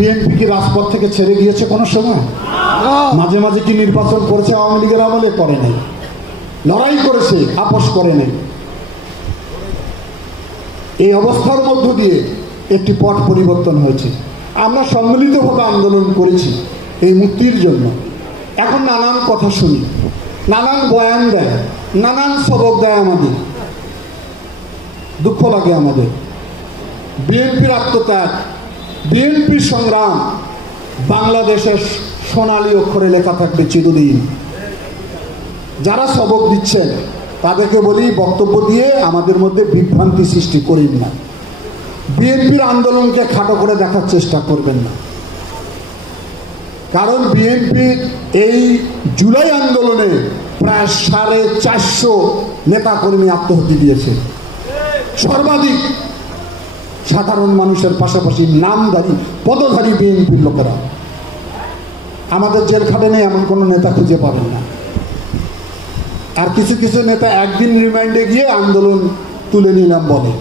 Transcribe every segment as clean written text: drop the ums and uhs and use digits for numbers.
BNP কি রাজপথ থেকে ছেড়ে গিয়েছে কোনো সময়? মাঝে মাঝে কি নির্বাচন করেছে আওয়ামী লীগের আমলে? করে নাই। লড়াই করেছে, আপোষ করে নাই। এই অবস্থার মধ্য দিয়ে একটি পট পরিবর্তন হয়েছে। আমরা সম্মিলিতভাবে আন্দোলন করেছি এই মুক্তির জন্য। এখন নানান কথা শুনি, নানান বয়ান দেয়, নানান সবক দেয় আমাদের। দুঃখ লাগে আমাদের। বিএনপির আত্মত্যাগ, বিএনপির সংগ্রাম বাংলাদেশের সোনালী অক্ষরে লেখা থাকবে চিরদিন। যারা সবক দিচ্ছেন তাদেরকে বলি, বক্তব্য দিয়ে আমাদের মধ্যে বিভ্রান্তি সৃষ্টি করেন না। বিএনপির আন্দোলনকে খাটো করে দেখার চেষ্টা করবেন না। কারণ বিএনপির এই জুলাই আন্দোলনে প্রায় 450 নেতাকর্মী আত্মহত্যা দিয়েছে। সর্বাধিক সাধারণ মানুষের পাশাপাশি নামধারী পদধারী বিএনপির লোকেরা। আমাদের জেলখানে নেই এমন কোনো নেতা খুঁজে পাবেন না। আর কিছু কিছু নেতা একদিন রিমান্ডে গিয়ে আন্দোলন তুলে নিলাম বলে,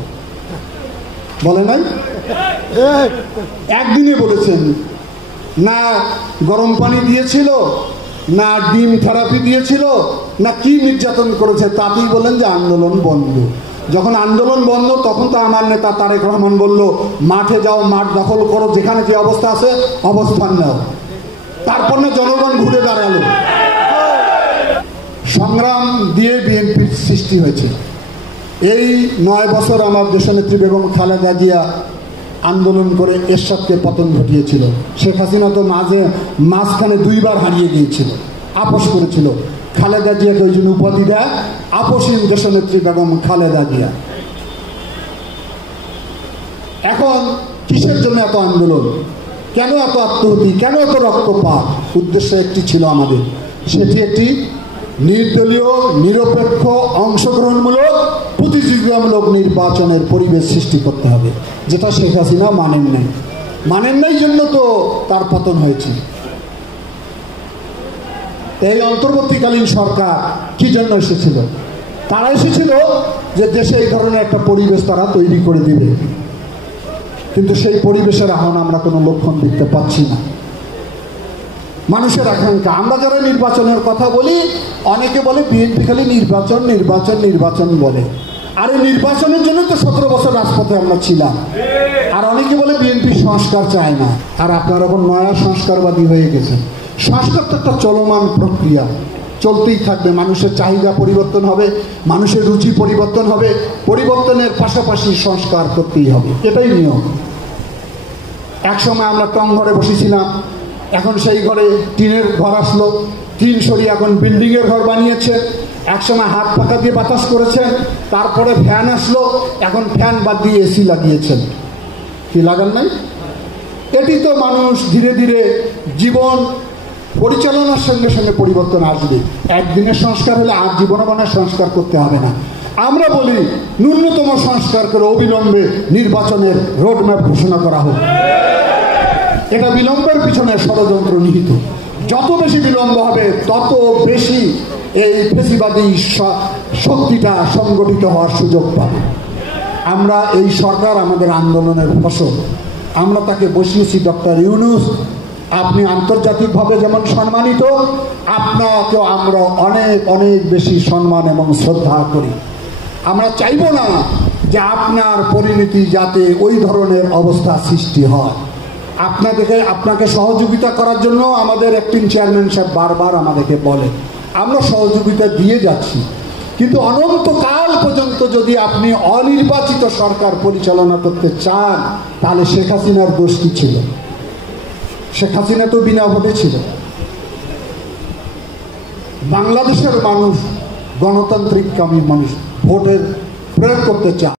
বলে নাই? একদিনে বলেছেন না, গরম পানি দিয়েছিল না, ডিম থেরাপি দিয়েছিল না, কি নির্যাতন করেছে, তাতেই বলেন যে আন্দোলন বন্ধ। যখন আন্দোলন বন্ধ তখন তো আমার নেতা তারেক রহমান বলল, মাঠে যাও, মাঠ দখল করো, যেখানে যে অবস্থা আছে অবস্থান নাও। তারপর না জনগণ ঘুরে দাঁড়ালো। সংগ্রাম দিয়ে বিএনপির সৃষ্টি হয়েছে। এই 9 বছর আমার দেশনেত্রী বেগম খালেদা জিয়া আন্দোলন করে এরশাদকে পতন ঘটিয়েছিল। শেখ হাসিনা তো মাঝখানে 2 বার হারিয়ে গিয়েছিল, আপোষ করেছিল। খালেদা জিয়াকে ওই জন্য উপাধি দেয় আপসীন দেশনেত্রী বেগম খালেদা জিয়া। এখন কিসের জন্য এত আন্দোলন? কেন এত আত্মহত্যা? কেন এত রক্তপাত? উদ্দেশ্য একটি ছিল আমাদের, সেটি একটি নির্দলীয়, নিরপেক্ষ, অংশগ্রহণমূলক, প্রতিযোগিতামূলক নির্বাচনের পরিবেশ সৃষ্টি করতে হবে, যেটা শেখ হাসিনা মানেন নাই জন্য তো তার পতন হয়েছে। এই অন্তর্বর্তীকালীন সরকার কি জন্য এসেছিল? তারা এসেছিল যে দেশে এই ধরনের একটা পরিবেশ তারা তৈরি করে দিবে। কিন্তু সেই পরিবেশের এখন আমরা কোনো লক্ষণ দেখতে পাচ্ছি না। মানুষের আকাঙ্ক্ষা, আমরা যারা নির্বাচনের কথা বলি, অনেকে বলে বিএনপি খালি নির্বাচন নির্বাচন নির্বাচন বলে। আর এই নির্বাচনের জন্য তো 17 বছর রাজপথে আমরা ছিলাম। আর অনেকে বলে বিএনপি সংস্কার চায় না। আর আপনারা এখন নয়া সংস্কারবাদী হয়ে গেছেন। সংস্কার তো একটা চলমান প্রক্রিয়া, চলতেই থাকবে। মানুষের চাহিদা পরিবর্তন হবে, মানুষের রুচি পরিবর্তন হবে, পরিবর্তনের পাশাপাশি সংস্কার করতেই হবে, এটাই নিয়ম। একসময় আমরা টং ঘরে বসেছিলাম, এখন সেই ঘরে টিনের ঘর আসলো, টিন সরিয়ে এখন বিল্ডিংয়ের ঘর বানিয়েছে। একসময় হাত পাখা দিয়ে বাতাস করেছেন, তারপরে ফ্যান আসলো, এখন ফ্যান বাদ দিয়ে এসি লাগিয়েছেন। কি লাগান নাই? এটি তো মানুষ ধীরে ধীরে জীবন পরিচালনার সঙ্গে সঙ্গে পরিবর্তন আসবে। একদিনের সংস্কার হলে আর জীবনমানের সংস্কার করতে হবে না। আমরা বলি ন্যূনতম সংস্কার করে অবিলম্বে নির্বাচনের রোডম্যাপ ঘোষণা করা হোক। এটা বিলম্বের পিছনে ষড়যন্ত্র নিহিত। যত বেশি বিলম্ব হবে তত বেশি এই ফেসিবাদী শক্তিটা সংগঠিত হওয়ার সুযোগ পাবে। আমরা এই সরকার আমাদের আন্দোলনের ফসল, আমরা তাকে বসিয়েছি। ডক্টর ইউনূস, আপনি আন্তর্জাতিকভাবে যেমন সম্মানিত, আপনাকেও আমরা অনেক অনেক বেশি সম্মান এবং শ্রদ্ধা করি। আমরা চাইব না যে আপনার পরিণতি যাতে ওই ধরনের অবস্থা সৃষ্টি হয়। আপনাকে সহযোগিতা করার জন্য আমাদের অ্যাক্টিং চেয়ারম্যান সাহেব বারবার আমাদেরকে বলে, আমরা সহযোগিতা দিয়ে যাচ্ছি। কিন্তু অনন্তকাল পর্যন্ত যদি আপনি অনির্বাচিত সরকার পরিচালনা করতে চান, তাহলে শেখ হাসিনার দোষ কি ছিল? শেখ হাসিনা তো বিনা ভোটে ছিল। বাংলাদেশের মানুষ গণতান্ত্রিক কামী মানুষ, ভোটের প্রয়োগ করতে চায়।